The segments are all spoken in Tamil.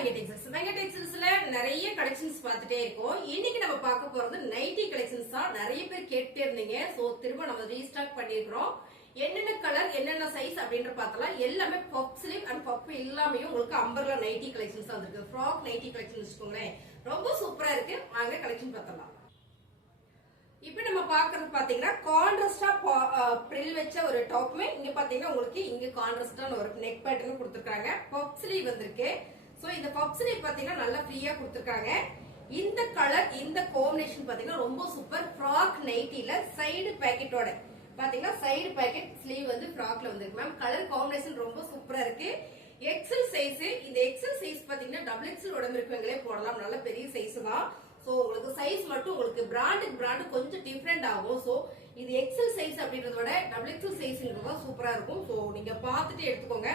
வெங்கடேக்ஸஸ்ல நிறைய கலெக்ஷன்ஸ் பார்த்துட்டே இருக்கோம். இன்னைக்கு நம்ம பார்க்க போறது நைட்டி கலெக்ஷன்ஸ் தான். நிறைய பேர் கேட்டுட்டே இருந்தீங்க. சோ திரும்ப நம்ம ரீஸ்டாக் பண்ணிருக்கிறோம். என்னென்ன கலர் என்னென்ன சைஸ் அப்படின்ற பார்த்தலாம். எல்லாமே பப் ஸ்லீவ் அண்ட் பப் இல்லாமையும் உங்களுக்கு அம்பர்லா நைட்டி கலெக்ஷன்ஸ் வந்திருக்கு. ஃப்ராக் நைட்டி கலெக்ஷன் வச்சுக்கோங்களேன், ரொம்ப சூப்பரா இருக்கு. வாங்க கலெக்ஷன் பார்த்தலாம். இப்ப நம்ம பாக்குறது பாத்தீங்கன்னா கான்ட்ராஸ்டா பிரில் வச்ச ஒரு டாப்மே இங்க பாத்தீங்கன்னா உங்களுக்கு இங்க கான்ட்ராஸ்டான ஒரு நெக் பேட்டர்ன் கொடுத்திருக்காங்க. பப் ஸ்லீவ் வந்திருக்கு. சோ இந்த பப் ஸ்லீவ் பாத்தீங்கன்னா நல்லா ஃப்ரீயா கொடுத்திருக்காங்க. இந்த கலர் இந்த காம்பினேஷன் பாத்தீங்கன்னா ரொம்ப சூப்பர். ஃப்ராக் நைட்டில சைடு பாக்கெட்டோட பாத்தீங்கன்னா சைடு பாக்கெட் ஸ்லீவ் வந்து ஃப்ராக்ல வந்திருக்கு மேம். கலர் காம்பினேஷன் ரொம்ப சூப்பரா இருக்கு. எக்ஸல் சைஸ், இந்த எக்ஸல் சைஸ் பாத்தீங்கன்னா டபுள் எக்ஸல் உடம்பு இருக்கவங்களே போடலாம். நல்ல பெரிய சைஸ் தான். சோ உங்களுக்கு சைஸ் மட்டும் உங்களுக்கு பிராண்ட் கொஞ்சம் டிஃபரெண்ட் ஆகும். சோ இது எக்ஸல் சைஸ் அப்படின்றத விட டபுள் எக்ஸல் சைஸ்ன்றதா சூப்பரா இருக்கும். சோ நீங்க பார்த்துட்டு எடுத்துக்கோங்க.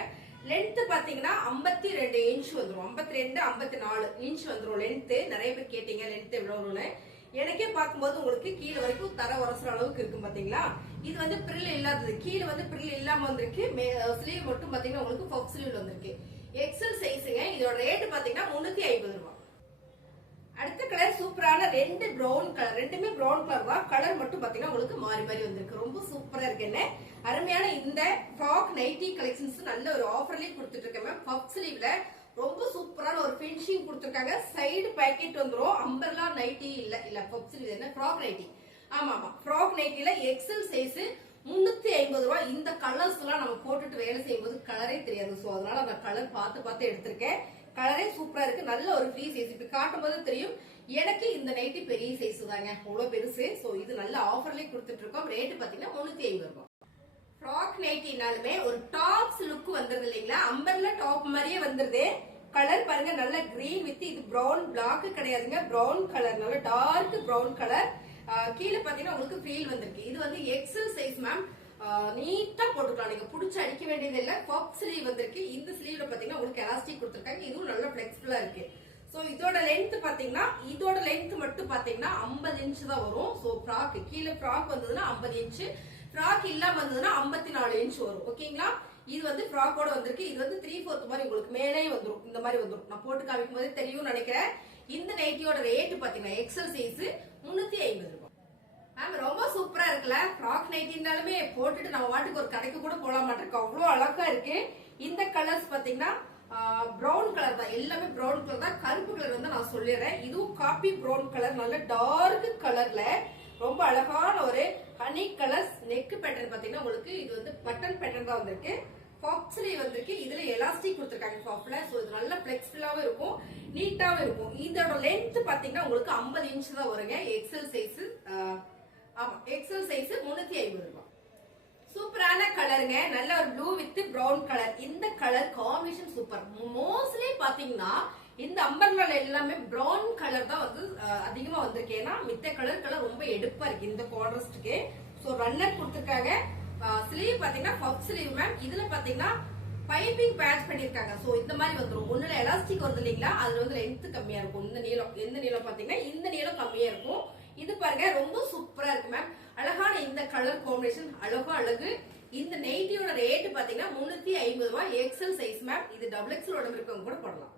லென்த் பாத்தீங்கன்னா 52 இன்ச் வந்துரும். 52 54 இன்ச் வந்துரும் லென்த். நிறைய பேர் கேட்டீங்க லென்த் எவ்வளவுன்னு. எனக்கே பார்க்கும்போது உங்களுக்கு கீழே வரைக்கும் தர உரசுற அளவுக்கு இருக்கும் பாத்தீங்களா. இது வந்து பிரில் இல்லாதது, கீழே வந்து பிரில் இல்லாம வந்திருக்கு. ஸ்லீவ் மட்டும் பாத்தீங்கன்னா உங்களுக்கு பஃப் ஸ்லீவ்ல வந்திருக்கு. எக்ஸல் சைஸுங்க. இதோட ரேட் பாத்தீங்கன்னா 350 ரூபாய். அடுத்த கலர் சூப்பரான ரெண்டு பிரவுன் கலர், ரெண்டுமே பிரவுன் கலர் தான். கலர் மட்டும் பாத்தீங்கன்னா உங்களுக்கு மாறி மாறி வந்திருக்கு. ரொம்ப சூப்பரா இருக்கு. என்ன அருமையான இந்த ஃப்ராக் நைட்டி கலெக்ஷன்ஸ் நல்ல ஒரு ஆஃபர்லயே கொடுத்துட்டு இருக்கேன் மேம். பஃப் ஸ்லீவ்ல ரொம்ப சூப்பரான ஒரு பினிஷிங் கொடுத்திருக்காங்க. சைடு பாக்கெட் வந்துரும். அம்பர்லா நைட்டி இல்ல பஃப் ஸ்லீவ் என்ன ஃப்ராக் நைட்டி. ஆமா ஃப்ராக் நைட்டில எக்ஸல் சைஸ் 350 ரூபாய். இந்த கலர்ஸ் எல்லாம் நம்ம போட்டுட்டு வேலை செய்யும்போது கலரே தெரியாது. சோ அதனால அந்த கலர் பார்த்து எடுத்திருக்கேன். கலரே சூப்பரா இருக்கு. நல்ல ஒரு ஃப்ரீ சைஸ். இப்ப காட்டும் போது தெரியும் எனக்கு இந்த நைட்டி பெரிய சைஸ் தாங்க, அவ்வளவு பெருசு. சோ இது நல்ல ஆஃபர்லயே கொடுத்துட்டு இருக்கோம். ரேட் பாத்தீங்கன்னா 350 ரூபாய். ஃப்ராக் நைட்டினாலுமே ஒரு டாப்ஸ் லுக் வந்துருது இல்லைங்களா, அம்பர்ல டாப் மாதிரியே வந்துருது. கலர் பாருங்க, நல்ல கிரீன் வித் இது பிரவுன் பிளாக் கிடையாதுங்க, பிரவுன் கலர், நல்ல டார்க் பிரவுன் கலர். கீழே பாத்தீங்கன்னா உங்களுக்கு ஃபீல் வந்திருக்கு. இது வந்து எக்ஸல் சைஸ் மேம். நீட்டா போட்டுக்கலாம், நீங்க புடிச்சு அடிக்க வேண்டியது இல்ல. பஃப் ஸ்லீவ் வந்திருக்கு. இந்த ஸ்லீவ்ல பாத்தீங்கன்னா உங்களுக்கு எலாஸ்டிக் கொடுத்திருக்காங்க. இதுவும் நல்ல பிளெக்சிபிளா இருக்கு. சோ இதோட லென்த் பாத்தீங்கன்னா இதோட லென்த் மட்டும் பாத்தீங்கன்னா 50 இன்ச் தான் வரும். சோ ஃப்ராக் கீழே ஃப்ராக் வந்ததுன்னா 50 இன்ச், ஃப்ராக் இல்லாம வந்ததுன்னா 54 இன்ச் வரும். ஓகேங்களா. இது வந்து ஃப்ராக்கோட வந்திருக்கு. இது வந்து 3/4 மாதிரி உங்களுக்கு மேலே வந்துரும். இந்த மாதிரி வந்துரும். நான் போட்டு காமிக்கும் போதே தெரியும் நினைக்கிறேன். இந்த நைட்டியோட ரேட் பாத்தீங்கன்னா எக்ஸல் சைஸ் 350 ரூபாய். மேம் ரொம்ப சூப்பரா இருக்குல்ல. ஃப்ராக் நைட்டினாலுமே போட்டுட்டு நம்ம வாட்டுக்கு ஒரு கடைக்கு கூட போட மாட்டேன், அவ்வளவு அழகா இருக்கு. இந்த கலர்ஸ் பாத்தீங்கன்னா பிரவுன் கலர் தான், எல்லாமே பிரவுன் கலர் தான். கருப்பு கலர் வந்து நான் சொல்லிடுறேன். இதுவும் காபி பிரவுன் கலர், நல்ல டார்க் கலர்ல ரொம்ப அழகான ஒரு ஹனி கலர்ஸ். நெக் பேட்டர்ன் பாத்தீங்கன்னா உங்களுக்கு இது வந்து பட்டன் பேட்டர்ன் தான் வந்திருக்கு. பஃப் ஸ்லீவ் வந்திருக்கு. இதுல எலாஸ்டிக் கொடுத்திருக்காங்க பஃப்ல. சோ இது நல்ல பிளெக்சிபிளாவும் இருக்கும், நீட்டாவும் இருக்கும். இதோட லென்த் பாத்தீங்கன்னா உங்களுக்கு 50 இன்ச் தான் வருங்க. XL size. ஆமா எக்ஸல் சைஸ் 350 ரூபாய். சூப்பரான கலருங்க. நல்ல ஒரு ப்ளூ வித் பிரவுன் கலர். இந்த கலர் காம்பினேஷன் சூப்பர். மோஸ்ட்லி பாத்தீங்கன்னா இந்த அம்பர்லால எல்லாமே பிரவுன் கலர் தான் வந்து அதிகமா வந்திருக்கு. ஏன்னா மித்த கலர் ரொம்ப எடுப்பா இருக்கு இந்த கான்ட்ராஸ்டுக்கு. சோ ரன்னர் கொடுத்திருக்காங்க. ஸ்லீவ் பாத்தீங்கன்னா பஃப் ஸ்லீவ் மேம். இதுல பாத்தீங்கன்னா பைப்பிங் பேட்ச் பண்ணிருக்காங்க. சோ இந்த மாதிரி வந்துரும். ஒண்ணுல எலாஸ்டிக் வருது இல்லீங்களா, அதுல வந்து லென்த் கம்மியா இருக்கும். இந்த நீளம், எந்த நீளம் பாத்தீங்கன்னா இந்த நீளம் கம்மியா இருக்கும். இது பாருங்க ரொம்ப சூப்பரா இருக்கு மேம். அழகான இந்த கலர் காம்பினேஷன் அழகு. இந்த நைட்டியோட ரேட் பாத்தீங்கன்னா 350 ரூபாய். XL size ma'am. இது டபுள் எக்ஸல் உடம்பு இருக்கவங்க கூட போடலாம்.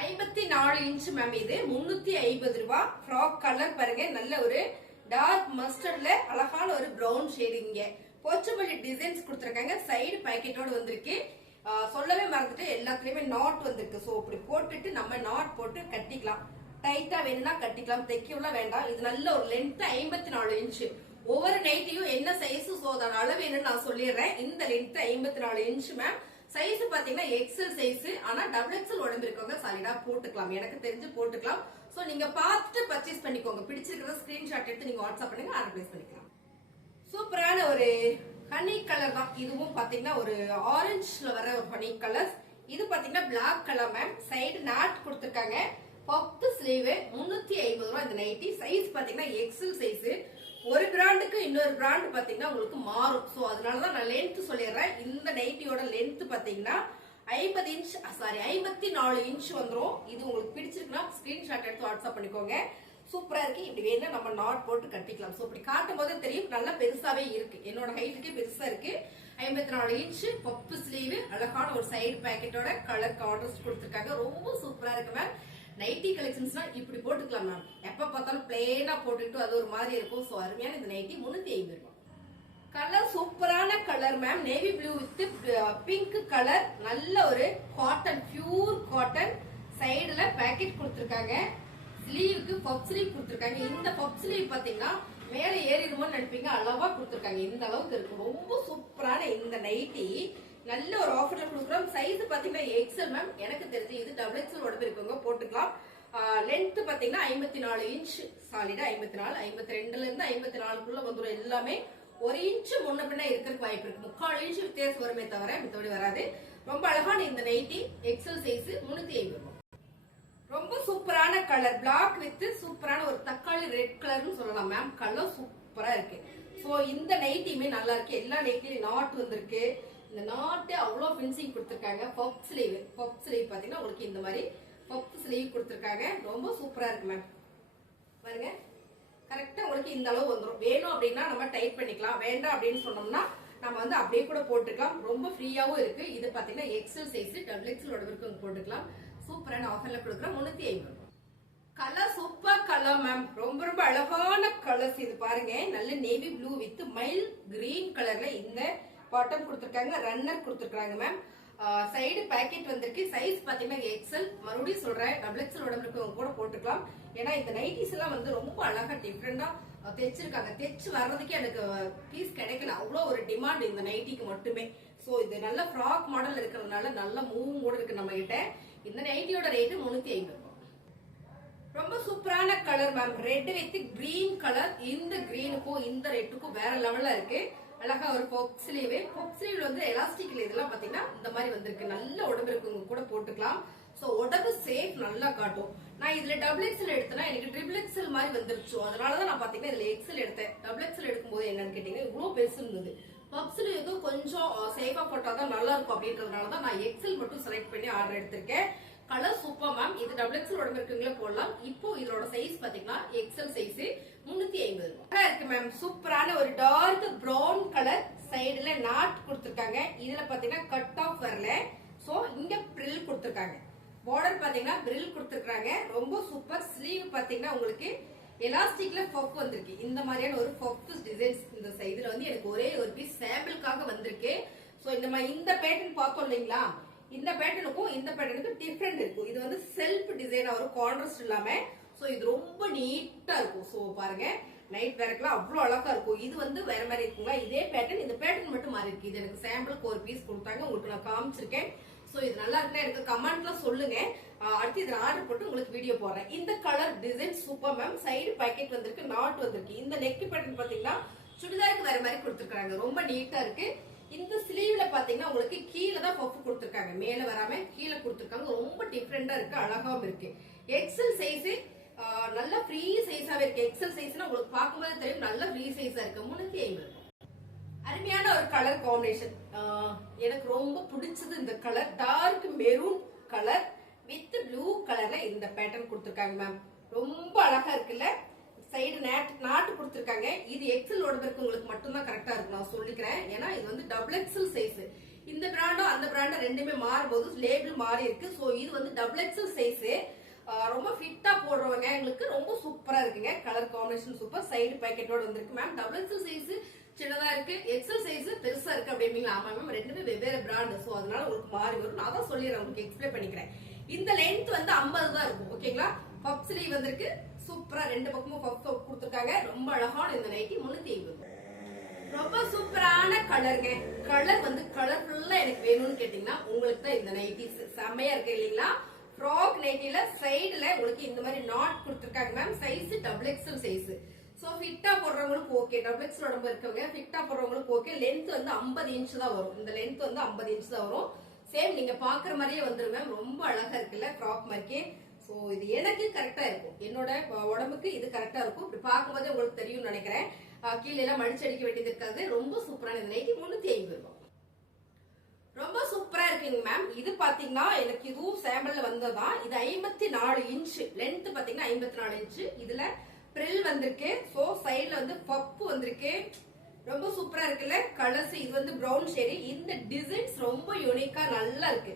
54 இன்ச் மேம். இது 350 ரூபாய். ஃப்ராக் கலர் பாருங்க, நல்ல ஒரு டார்க் மஸ்டர்ட்ல அழகான ஒரு பிரவுன் ஷேடிங்க. போச்சம்பள்ளி டிசைன்ஸ் கொடுத்திருக்காங்க. சைடு பாக்கெட்டோட வந்திருக்கு. சொல்லவே மறந்துட்டு எல்லாத்துலயுமே நாட் வந்திருக்கு. சோ இப்படி போட்டுட்டு நம்ம நாட் போட்டு கட்டிக்கலாம். டைட்டா வேணும்னா கட்டிக்கலாம், தைக்கலாம் வேண்டாம். இது நல்ல ஒரு லென்த் 54 இன்ச். ஒவ்வொரு நைட்டியும் என்ன சைஸ், சோ அதோட அளவு என்னன்னு நான் சொல்லிடுறேன். இந்த லென்த் 54 இன்ச் மேம். சைஸ் பாத்தீங்கன்னா எக்ஸல் சைஸ். ஆனா டபுள் எக்ஸல் உடம்பு இருக்கவங்க சாலிடா போட்டுக்கலாம், எனக்கு தெரிஞ்சு போட்டுக்கலாம். சோ நீங்க பார்த்துட்டு பர்ச்சேஸ் பண்ணிக்கோங்க. பிடிச்சிருக்கிறத ஸ்கிரீன்ஷாட் எடுத்து நீங்க வாட்ஸ்அப் பண்ணுங்க, ஆர்டர் பிளேஸ் பண்ணிக்கலாம். சூப்பரான ஒரு ஹனி கலர் தான். இதுவும் பாத்தீங்கன்னா ஒரு ஆரஞ்சுல வர ஒரு ஹனி கலர். இது பாத்தீங்கன்னா black colour ma'am. Side knot கொடுத்திருக்காங்க. பஃப் ஸ்லீவ் 350 ரூபாய். இந்த நைட்டி சைஸ் பாத்தீங்கன்னா எக்ஸல் சைஸ். ஒரு பிராண்டுக்கு இன்னொரு பிராண்ட் பாத்தீங்கன்னா உங்களுக்கு மாறும். சோ அதனாலதான் நான் லென்த் சொல்லிடுறேன். இந்த நைட்டியோட லென்த் பாத்தீங்கன்னா 50 இன்ச், சாரி 54 இன்ச் வந்துரும். இது உங்களுக்கு பிடிச்சிருக்குன்னா ஸ்கிரீன்ஷாட் எடுத்து வாட்ஸ்அப் பண்ணிக்கோங்க. சூப்பரா இருக்கு. இப்படி வேணா நம்ம நாட் போட்டு கட்டிக்கலாம். சோ இப்படி காட்டும் போது தெரியும் நல்லா பெருசாவே இருக்கு. என்னோட ஹைட்டுக்கே பெருசா இருக்கு. 54 இன்ச் பப்பு ஸ்லீவ், அழகான ஒரு சைடு பாக்கெட்டோட கலர் கான்ட்ராஸ்ட் கொடுத்திருக்காங்க. ரொம்ப சூப்பரா இருக்கு மேம். நைட்டி கலெக்ஷன்ஸ்னா இப்படி போட்டுக்கலாம் மேம். எப்ப பார்த்தாலும் பிளெயினா போட்டுக்கிட்டு அது ஒரு மாதிரி இருக்கும். சோ அருமையான இந்த நைட்டி 350 ரூபாய். கலர் சூப்பரான colour ma'am. Navy blue with pink colour. நல்ல ஒரு காட்டன், பியூர் காட்டன். சைடுல பாக்கெட் கொடுத்திருக்காங்க. ஸ்லீவுக்கு பப் ஸ்லீவ் கொடுத்திருக்காங்க. இந்த பப் ஸ்லீவ் பாத்தீங்கன்னா மேல ஏறிடுமோன்னு நினைப்பீங்க, அளவா கொடுத்திருக்காங்க. இந்த அளவுக்கு இருக்கு. ரொம்ப சூப்பரான இந்த நைட்டி நல்ல ஒரு ஆஃபர்ல கொடுக்குறோம். சைஸ் பாத்தீங்கன்னா எக்ஸல் மேம். எனக்கு தெரிஞ்சு இது டபுள் எக்ஸல் உடம்பு இருக்கவங்க போட்டுக்கலாம். லென்த் பாத்தீங்கன்னா 54 இன்ச் சாலிடா 54, 52ல இருந்து 54க்குள்ள வந்துடும். எல்லாமே 1 இன்ச் முன்ன பின்ன இருக்கிறதுக்கு வாய்ப்பு இருக்கு. 3/4 இன்ச் வித்தியாசம் வருமே தவிர மித்தபடி வராது. ரொம்ப அழகான இந்த நைட்டி எக்ஸல் சைஸ் 350 ரூபாய். ரொம்ப சூப்பரான கலர், பிளாக் வித் சூப்பரான ஒரு தக்காளி ரெட் கலர்னு சொல்லலாம் மேம். கலர் சூப்பரா இருக்கு. சோ இந்த நைட்டியுமே நல்லா இருக்கு. எல்லா நைட்டிலையும் நாட் வந்திருக்கு. இந்த நாட்டு அவ்வளோ பினிஷிங் கொடுத்திருக்காங்க. பப் ஸ்லீவ் பாத்தீங்கன்னா உங்களுக்கு இந்த மாதிரி பப் ஸ்லீவ் கொடுத்திருக்காங்க. ரொம்ப சூப்பரா இருக்கு மேம். பாருங்க, கரெக்டா உங்களுக்கு இந்த அளவு வந்துடும். வேணும் அப்படின்னா நம்ம டைட் பண்ணிக்கலாம். வேண்டாம் அப்படின்னு சொன்னோம்னா நம்ம வந்து அப்படியே கூட போட்டுக்கலாம். ரொம்ப ஃப்ரீயாவும் இருக்கு. இது பாத்தீங்கன்னா எக்ஸல் சைஸ், டபுள் எக்ஸல் உடம்புக்கு போட்டுக்கலாம். சூப்பரான ஆஃபர்ல கொடுக்குறோம். 350 ரூபாய். Colour super colour ma'am. ரொம்ப ரொம்ப அழகான கலர்ஸ். இது பாருங்க, நல்ல navy blue with mile green கலர்ல இந்த பாட்டம் கொடுத்திருக்காங்க. ரன்னர் கொடுத்திருக்காங்க மேம். சைடு பாக்கெட் வந்திருக்கு. சைஸ் பாத்தீங்கன்னா எக்ஸல். மறுபடியும் சொல்றேன், டபுள் எக்ஸல் உடம்புக்கு கூட போட்டுக்கலாம். ஏன்னா இந்த நைட்டிஸ் எல்லாம் வந்து ரொம்ப அழகா டிஃப்ரெண்டா தைச்சிருக்காங்க. தைச்சு வர்றதுக்கு எனக்கு பீஸ் கிடைக்கல. அவ்வளோ ஒரு டிமாண்ட் இந்த நைட்டிக்கு மட்டுமே. சோ இது நல்ல ஃப்ராக் மாடல் இருக்கிறதுனால நல்ல மூவும் கூட இருக்கு நம்ம கிட்ட. இந்த நைட்டியோட ரேட்டு 350 ரூபாய். ரொம்ப சூப்பரான colour ma'am. Red with green colour. இந்த கிரீனுக்கும் இந்த ரெட்டுக்கும் வேற லெவல்ல இருக்கு. அழகா ஒரு பொக் ஸ்லீவ். பொக் ஸ்லீவ்ல வந்து எலாஸ்டிக்ல இதெல்லாம் பாத்தீங்கன்னா இந்த மாதிரி வந்திருக்கு. நல்ல உடம்பு இருக்கவங்க கூட போட்டுக்கலாம். சோ உடம்பு சேஃப் நல்லா காட்டும். நான் இதுல டபுள் எக்ஸல் எடுத்தேன்னா எனக்கு ட்ரிபிள் எக்ஸல் மாதிரி வந்துருச்சு. அதனாலதான் நான் பாத்தீங்கன்னா இதுல எக்ஸல் எடுத்தேன். டபுள் எக்ஸல் எடுக்கும்போது என்னன்னு கேட்டீங்கன்னா இவ்வளவு பெருசு இருந்தது. பப்ஸ்ல ஏதோ கொஞ்சம் சேஃபா போட்டாதான் நல்லா இருக்கும் அப்படின்றதுனாலதான் நான் எக்ஸல் மட்டும் செலக்ட் பண்ணி ஆர்டர் எடுத்திருக்கேன். Colour super ma'am. இது டபுள் எக்ஸல் உடம்பு இருக்குங்களே போடலாம். இப்போ இதோட சைஸ் பாத்தீங்கன்னா எக்ஸல் சைஸ் 350 ரூபாய் இருக்கு மேம். சூப்பரான ஒரு டார்க் பிரவுன் கலர். சைடுல நாட் கொடுத்திருக்காங்க. இதுல பாத்தீங்கன்னா கட் ஆஃப் வரல. சோ இங்க பிரில் கொடுத்திருக்காங்க. பார்டர் பாத்தீங்கன்னா பிரில் கொடுத்திருக்காங்க. ரொம்ப சூப்பர். ஸ்லீவ் பாத்தீங்கன்னா உங்களுக்கு எலாஸ்டிக்ல பஃப் வந்திருக்கு. இந்த மாதிரியான ஒரு பஃப் டிசைன்ஸ் இந்த சைடுல வந்து எனக்கு ஒரே ஒரு பீஸ் சாம்பிளுக்காக வந்திருக்கு. சோ இந்த பேட்டர்ன் பார்த்தோம் இல்லைங்களா, இந்த பேட்டர்னுக்கும் இந்த பேட்டர்னுக்கும் டிஃபரெண்ட் இருக்கும். இது வந்து செல்ஃப் டிசைன் ஒரு கான்ட்ராஸ்ட் இல்லாம. சோ இது ரொம்ப நீட்டா இருக்கும். சோ பாருங்க, நைட் வேர்க்கெல்லாம் அவ்வளவு அழகா இருக்கும். இது வந்து வேற மாதிரி இருக்குங்களா, இதே பேட்டர்ன், இந்த பேட்டர்ன் மட்டும் மாறி இருக்கு. இது எனக்கு சாம்பிளுக்கு ஒரு பீஸ் கொடுத்தாங்க, உங்களுக்கு நான் காமிச்சிருக்கேன். சோ இது நல்லா இருக்குன்னா எனக்கு கமெண்ட்ல சொல்லுங்க. அடுத்து இதை ஆர்டர் போட்டு உங்களுக்கு வீடியோ போடுறேன். இந்த colour design super ma'am. Side packet வந்திருக்கு, நாட் வந்திருக்கு. இந்த நெக் பேட்டர்ன் பாத்தீங்கன்னா சுடிதாருக்கு வேற மாதிரி கொடுத்திருக்காங்க. ரொம்ப நீட்டா இருக்கு. இந்த ஸ்லீவ்ல பாத்தீங்கன்னா உங்களுக்கு கீழே தான் பஃப் கொடுத்திருக்காங்க. மேல வராம கீழே கொடுத்திருக்காங்க. ரொம்ப டிஃபரெண்டா இருக்கு, அழகாவும் இருக்கு. எக்ஸல் சைஸ் நல்ல ஃப்ரீ சைஸாவே இருக்கு. எக்ஸல் சைஸ்னா உங்களுக்கு பார்க்கும்போது தெரியும் நல்ல ஃப்ரீ சைஸா இருக்கு. 350. அருமையான ஒரு கலர் காம்பினேஷன். எனக்கு ரொம்ப பிடிச்சது இந்த colour. Dark maroon colour with blue கலர்ல இந்த பேட்டர்ன் கொடுத்திருக்காங்க மேம். ரொம்ப அழகா இருக்குல்ல. சைடு நாட்டு கொடுத்திருக்காங்க. இது எக்ஸல் உடம்புக்கு உங்களுக்கு மட்டும்தான் கரெக்டா இருக்கும் நான் சொல்லிக்கிறேன். ஏன்னா இது வந்து டபுள் எக்ஸல் சைஸ். இந்த பிராண்டும் அந்த பிராண்டும் ரெண்டுமே மாறும்போது லேபிள் மாறி இருக்கு. சோ இது வந்து டபுள் எக்ஸல் சைஸ். ரொம்ப ஃபிட்டா போடுறவங்க எங்களுக்கு ரொம்ப சூப்பரா இருக்குங்க. Colour combination super. சைடு பாக்கெட்டோட வந்திருக்கு மேம். டபுள் எக்ஸல் சைஸ் சின்னதா இருக்கு, எக்ஸல் சைஸ் பெருசா இருக்கு அப்படிங்களா? ஆமா மேம், ரெண்டுமே வெவ்வேறு பிராண்ட். சோ அதனால உங்களுக்கு மாறி வரும். நான் தான் சொல்லிடுறேன், உங்களுக்கு எக்ஸ்பிளைன் பண்ணிக்கிறேன். இந்த லென்த் வந்து 50 தான் இருக்கும். ஓகேங்களா? பப் ஸ்லீவ் வந்திருக்கு. சூப்பரா ரெண்டு பக்கமும் பப் கொடுத்திருக்காங்க. ரொம்ப அழகான இந்த நைட்டி 350. ரொம்ப சூப்பரான கலருங்க. கலர் வந்து கலர்ஃபுல்லா எனக்கு வேணும்னு கேட்டீங்கன்னா உங்களுக்கு தான் இந்த நைட்டி செம்மையா இருக்கு இல்லீங்களா? ஃப்ராக் நைட்டில சைடுல உங்களுக்கு இந்த மாதிரி நாட் கொடுத்திருக்காங்க ma'am. Size double XL size. So ஃபிட்டா போடுறவங்களுக்கு ஓகே. டபுள் எக்ஸல் உடம்பு இருக்கவங்க ஃபிட்டா போடுறவங்களுக்கு ஓகே. லென்த் வந்து 50 இன்ச் தான் வரும். இந்த லென்த் வந்து 50 இன்ச் தான் வரும். சேம் நீங்க பாக்குற மாதிரியே வந்துருங்க. ரொம்ப அழகா இருக்குல்ல ஃப்ராக் மாதிரியே. சோ இது எனக்கு கரெக்டா இருக்கும். என்னோட உடம்புக்கு இது கரெக்டா இருக்கும். இப்படி பார்க்கும்போதே உங்களுக்கு தெரியும்னு நினைக்கிறேன். கீழே எல்லாம் மடிச்சு அடிக்க வேண்டியது இருக்காது. ரொம்ப சூப்பரான இந்த நைட்டி 350 ரூபாய். ரொம்ப சூப்பரா இருக்குங்க மேம். இது பாத்தீங்கன்னா எனக்கு இதுவும் சாம்பிள்ல வந்ததான். இது 54 இன்ச் லென்த் பாத்தீங்கன்னா 54 இன்ச். இதுல பிரில் வந்திருக்கு. சோ சைடுல வந்து பப்பு வந்திருக்கு. ரொம்ப சூப்பரா இருக்குல்ல கலர்ஸ். இது வந்து பிரவுன் ஷேடு. இந்த டிசைன்ஸ் ரொம்ப யூனிக்கா நல்லா இருக்கு,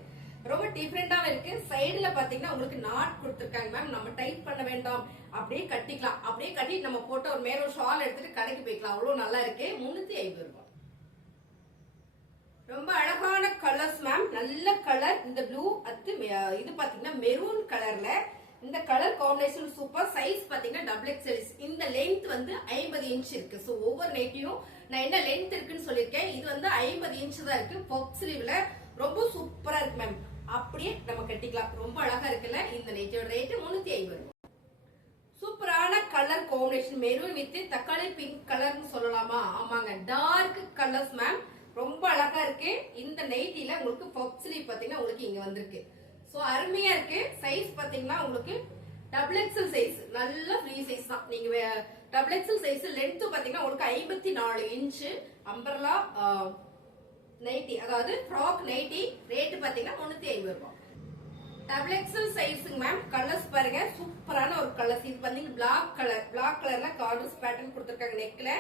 ரொம்ப டிஃபரெண்டாவும் இருக்கு. சைடுல பாத்தீங்கன்னா உங்களுக்கு நாட் கொடுத்துருக்காங்க மேம். நம்ம டைட் பண்ண வேண்டாம், அப்படியே கட்டிக்கலாம். அப்படியே கட்டிட்டு நம்ம போட்ட ஒரு மேல ஒரு ஷால் எடுத்துட்டு கடைக்கு போய்க்கலாம். அவ்வளவு நல்லா இருக்கு. 350 ரூபாய். ரொம்ப அழகான கலர்ஸ் மேம், நல்ல கலர். இந்த ப்ளூ அது இது பாத்தீங்கன்னா மெரூன் கலர்ல. இந்த கலர் காம்பினேஷன் சூப்பர். சைஸ் பாத்தீங்கன்னா டபுள் எக்ஸ்எல். இந்த லென்த் வந்து 50 இன்ச் இருக்கு. சோ ஒவ்வொரு நைட்டியும் நான் என்ன லென்த் இருக்குன்னு சொல்லிருக்கேன். இது வந்து 50 இன்ச் தான் இருக்கு. பப் ஸ்லீவ்ல ரொம்ப சூப்பரா இருக்கு மேம். அப்படியே நம்ம கட்டிக்கலாம். ரொம்ப அழகா இருக்குல்ல. இந்த நைட்டியோட ரேட் 350. சூப்பரான கலர் காம்பினேஷன் மெரூன் வித் தக்காளி பிங்க் கலர்னு சொல்லலாமா? ஆமாங்க, டார்க் கலர்ஸ் மேம். ரொம்ப அழகா இருக்கு. இந்த நைட்டில உங்களுக்கு பப் ஸ்லீவ் பாத்தீங்கன்னா உங்களுக்கு இங்க வந்திருக்கு. சோ அருமையா இருக்கு. சைஸ் பாத்தீங்கன்னா உங்களுக்கு டபுள் எக்ஸ்எல் சைஸ், நல்ல ஃப்ரீ சைஸ் தான். நீங்க டபுள் எக்ஸ்எல் சைஸ் லென்த் பாத்தீங்கன்னா உங்களுக்கு 54 இன்ச் அம்பர்லா நைட்டி, அதாவது ஃப்ராக் நைட்டி. ரேட் பாத்தீங்கன்னா 350 ரூபாய். டபுள் எக்ஸ்எல் சைஸுங்க மேம். கலர்ஸ் பாருங்க, சூப்பரான ஒரு கலர்ஸ். இது பாத்தீங்கன்னா பிளாக் கலர். பிளாக் கலர்ல கார்டர்ஸ் பேட்டர்ன் கொடுத்திருக்காங்க. நெக்ல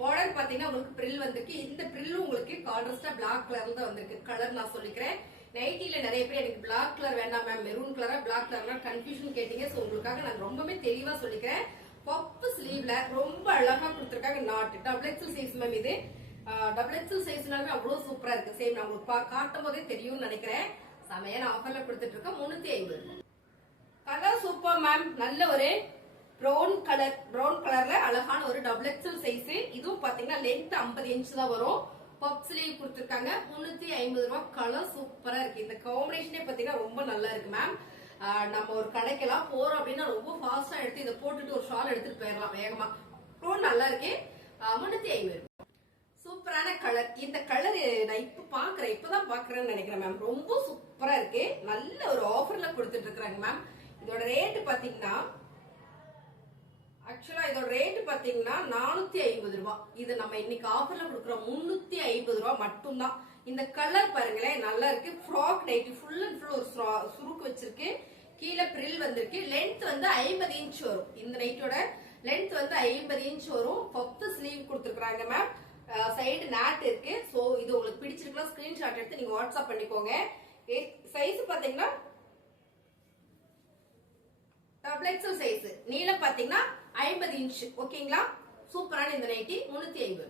பார்டர் பாத்தீங்கன்னா உங்களுக்கு பிரில் வந்திருக்கு. இந்த பிரில் உங்களுக்கு கார்டர்ஸ்டா பிளாக் கலர்ல தான் வந்திருக்கு. கலர் நான் சொல்லிக்கிறேன். நைட்டில நிறைய பேர் எனக்கு பிளாக் கலர் வேண்டாம் மேம், மெரூன் கலரா பிளாக் கலர்னா கன்ஃபியூஷன் கேட்டீங்க. சோ உங்களுக்காக நான் ரொம்பவே தெளிவா சொல்லிக்கிறேன். பப் ஸ்லீவ்ல ரொம்ப அழகா கொடுத்திருக்காங்க not. Double XL size ma'am. இது டபுள் எக்ஸ்எல் சைஸ்னாலுமே அவ்வளவு சூப்பரா இருக்கு. சேம் நான் உங்களுக்கு காட்டும் போதே தெரியும்னு நினைக்கிறேன். செமையான ஆஃபர்ல கொடுத்துட்டு இருக்கோம். 350. Colour super ma'am. நல்ல ஒரு ப்ரௌன் கலர். ப்ரௌன் கலர்ல அழகான ஒரு டபுள் எக்ஸ்எல் சைஸ். இதுவும் பாத்தீங்கன்னா லென்த் 50 இன்ச் தான் வரும். பப் ஸ்லீவ் கொடுத்திருக்காங்க. 350 ரூபாய். கலர் சூப்பரா இருக்கு. இந்த காம்பினேஷனே பாத்தீங்கன்னா ரொம்ப நல்லா இருக்கு மேம். நம்ம ஒரு கடைக்கெல்லாம் போறோம் அப்படின்னா ரொம்ப ஃபாஸ்டா எடுத்து இதை போட்டுட்டு ஒரு ஷால் எடுத்துட்டு போயிடலாம் வேகமா. ரொம்ப நல்லா இருக்கு. 350. சூப்பரான கலர். இந்த கலர் நான் இப்பதான் பாக்குறேன்னு நினைக்கிறேன் மேம். ரொம்ப சூப்பரா இருக்கு. நல்ல ஒரு ஆஃபர்ல கொடுத்துட்டு இருக்காங்க மேம். இதோட ரேட் பாத்தீங்கன்னா ஆக்சுவலா இதோட ரேட் பாத்தீங்கன்னா 450 ரூபாய். இது நம்ம இன்னைக்கு ஆஃபர்ல கொடுக்குறோம் 350 ரூபாய் மட்டும்தான். இந்த கலர் பாருங்களேன், நல்லா இருக்கு. Frock nightie full and full ஒரு சுருக்கு வச்சிருக்கு. கீழே பிரில் வந்திருக்கு. லென்த் வந்து 50 இன்ச் வரும். இந்த நைட்டோட லென்த் வந்து 50 இன்ச் வரும். பப் ஸ்லீவ் கொடுத்துருக்காங்க மேம். சைடு நாட் இருக்கு. சோ இது உங்களுக்கு பிடிச்சிருக்குன்னா ஸ்கிரீன்ஷாட் எடுத்து நீங்க வாட்ஸ்அப் பண்ணிக்கோங்க. சைஸ் பாத்தீங்கன்னா டபுள் எக்ஸ்எல் சைஸ். நீளம் பாத்தீங்கன்னா 50 இன்ச். ஓகேங்களா? சூப்பரான இந்த நைட்டி 350.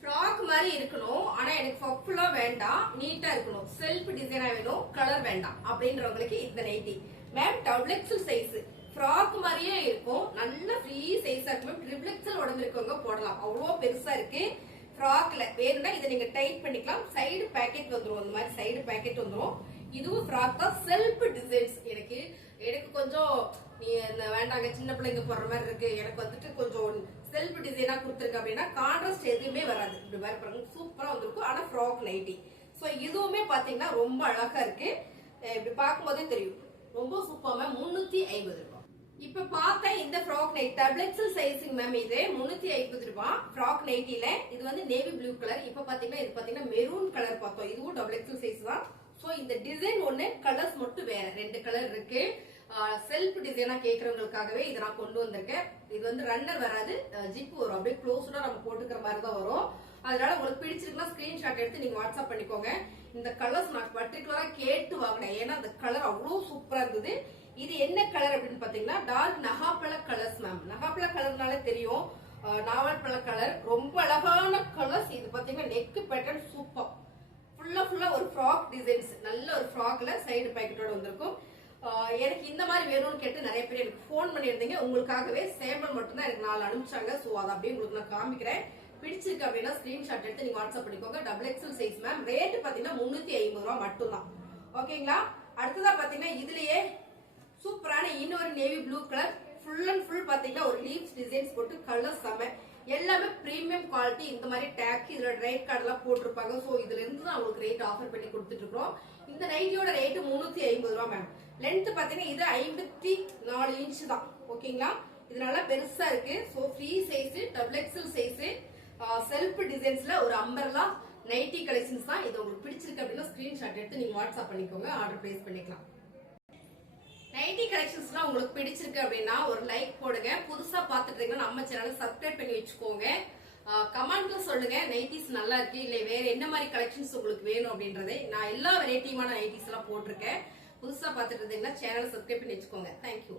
ஃப்ராக் மாதிரி இருக்கணும், ஆனா எனக்கு ஃபுல்லா வேண்டாம், நீட்டா இருக்கணும், செல்ஃப் டிசைனா வேணும், கலர் வேண்டாம் அப்படின்றவங்களுக்கு இந்த nighty ma'am. Double XL size frock மாதிரியே இருக்கும். நல்ல ஃப்ரீ சைஸா இருக்கு மேம். ட்ரிபிள் எக்ஸ்எல் உடம்பு இருக்கவங்க போடலாம். அவ்வளோ பெருசா இருக்கு. ஃப்ராக்ல வேணும்னா இதை நீங்க டைட் பண்ணிக்கலாம். சைடு பேக்கெட் வந்துரும். இந்த மாதிரி சைடு பேக்கெட் வந்துரும். இதுவும் ஃப்ராக் தான். Self designs. எனக்கு கொஞ்சம் நீ வேண்டாங்க, சின்ன பிள்ளைங்க போடுற மாதிரி இருக்கு, எனக்கு வந்துட்டு கொஞ்சம் செல்ஃப் டிசைனா கொடுத்துருக்கு அப்படின்னா கான்ட்ராஸ்ட் எதுவுமே வராது. இப்படி மாதிரி பாருங்க, சூப்பரா வந்திருக்கும். ஆனா ஃப்ராக் நைட்டி. சோ இதுவுமே பாத்தீங்கன்னா ரொம்ப அழகா இருக்கு. இப்படி பார்க்கும்போதே தெரியும். ரொம்ப சூப்பர் மேம். 350 ரூபாய். இப்ப பார்த்த இந்த frock night double XL sizing ma'am. இது 350 ரூபாய். ஃப்ராக் நைட்டில இது வந்து நேவி ப்ளூ கலர். இப்ப பாத்தீங்கன்னா இது பாத்தீங்கன்னா மெரூன் கலர் பார்த்தோம். இதுவும் டபுள் எக்ஸ்எல் சைஸ் தான். சோ இந்த டிசைன் ஒண்ணு, கலர்ஸ் மட்டும் வேற. 2 கலர் இருக்கு. செல்ஃப் டிசைனா கேக்குறவங்களுக்காகவே இதை நான் கொண்டு வந்திருக்கேன். இது வந்து ரன்னர் வராது, ஜிப் வரும். அப்படியே க்ளோஸ்டா நம்ம போட்டுக்கிற மாதிரி தான் வரும். அதனால உங்களுக்கு பிடிச்சிருக்குன்னா ஸ்கிரீன்ஷாட் எடுத்து நீங்க வாட்ஸ்அப் பண்ணிக்கோங்க. இந்த கலர்ஸ் நான் பர்டிகுலரா கேட்டு வாங்கினேன். ஏன்னா அந்த கலர் அவ்வளவு சூப்பரா இருந்தது. இது என்ன கலர் அப்படின்னு பாத்தீங்கன்னா டார்க் நகாப்பழ கலர்ஸ் மேம். நகாப்பழ கலர்னாலே தெரியும், நாவல் பழ கலர். ரொம்ப அழகான கலர்ஸ். இது பாத்தீங்கன்னா நெக் பேட்டர்ன் சூப்பர். ஃபுல்லா ஒரு ஃப்ராக் டிசைன்ஸ். நல்ல ஒரு ஃப்ராக்ல சைடு பாக்கெட்டோட வந்திருக்கும். எனக்கு இந்த மாதிரி வேணும்னு கேட்டு நிறைய பேர் எனக்கு போன் பண்ணியிருந்தீங்க. உங்களுக்காகவே சேம்பிள் மட்டும் தான் எனக்கு 4 அனுப்பிச்சாங்க. சோ அதை அப்படியே உங்களுக்கு நான் காமிக்கிறேன். பிடிச்சிருக்கு அப்படின்னா ஸ்கிரீன்ஷாட் எடுத்து நீங்க வாட்ஸ்அப் பண்ணிக்கோங்க. Double XL size ma'am. Rate பாத்தீங்கன்னா 350 ரூபாய் மட்டும் தான். ஓகேங்களா? அடுத்ததா பாத்தீங்கன்னா இதுலயே சூப்பரான இன்னொரு navy blue colour. Full and full பாத்தீங்கன்னா ஒரு லீவ்ஸ் டிசைன்ஸ் போட்டு கலர் செம. எல்லாமே பிரீமியம் குவாலிட்டி. இந்த மாதிரி டேக் இதுல ரேட் கார்டு எல்லாம் போட்டிருப்பாங்க. சோ இதுல இருந்து தான் உங்களுக்கு ரேட் ஆஃபர் பண்ணி கொடுத்துட்டு இருக்கோம். இந்த நைட்டியோட ரேட் 350 ரூபாய் மேம். லென்த் பாத்தீங்கன்னா இது 54 இன்ச் தான். ஓகேங்களா? இது நல்லா பெருசா இருக்கு. So free size, double XL size, self டிசைன்ஸ்ல ஒரு அம்பர்லா நைட்டி கலெக்ஷன்ஸ் தான். இது உங்களுக்கு பிடிச்சிருக்கு அப்படின்னா ஸ்கிரீன்ஷாட் எடுத்து நீங்க வாட்ஸ்அப் பண்ணிக்கோங்க. ஆர்டர் பிளேஸ் பண்ணிக்கலாம். நைட்டி கலெக்ஷன்ஸ்லாம் உங்களுக்கு பிடிச்சிருக்கு அப்படின்னா ஒரு லைக் போடுங்க. புதுசா பாத்துட்டு இருக்கீங்கன்னா நம்ம சேனலை சப்ஸ்கிரைப் பண்ணி வச்சுக்கோங்க. கமெண்ட்ல சொல்லுங்க நைட்டிஸ் நல்லா இருக்கு இல்ல வேற என்ன மாதிரி கலெக்ஷன்ஸ் உங்களுக்கு வேணும் அப்படின்றதை. நான் எல்லா வெரைட்டியான நைட்டிஸ் எல்லாம் போட்டிருக்கேன். புதுசா பாத்துட்டு இருந்தீங்கன்னா சேனலை சப்ஸ்கிரைப் பண்ணி வச்சுக்கோங்க. தேங்க்யூ.